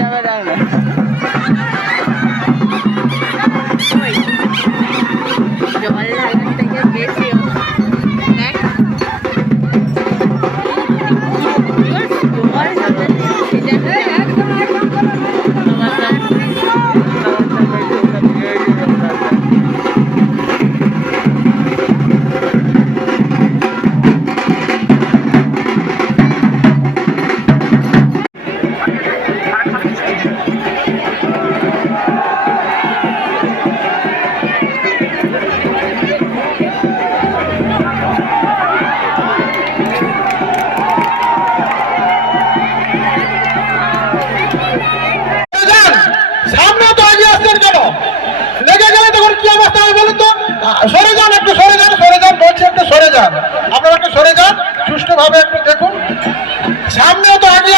যাবে যাও না। জল লাগার থেকে বেশি দেখ সরে যান, একটু সরে যান, সরে যান বলছি, একটু সরে যান, আপনারা একটু সরে যান, সুষ্ঠুভাবে একটু দেখুন। সামনে তো আগে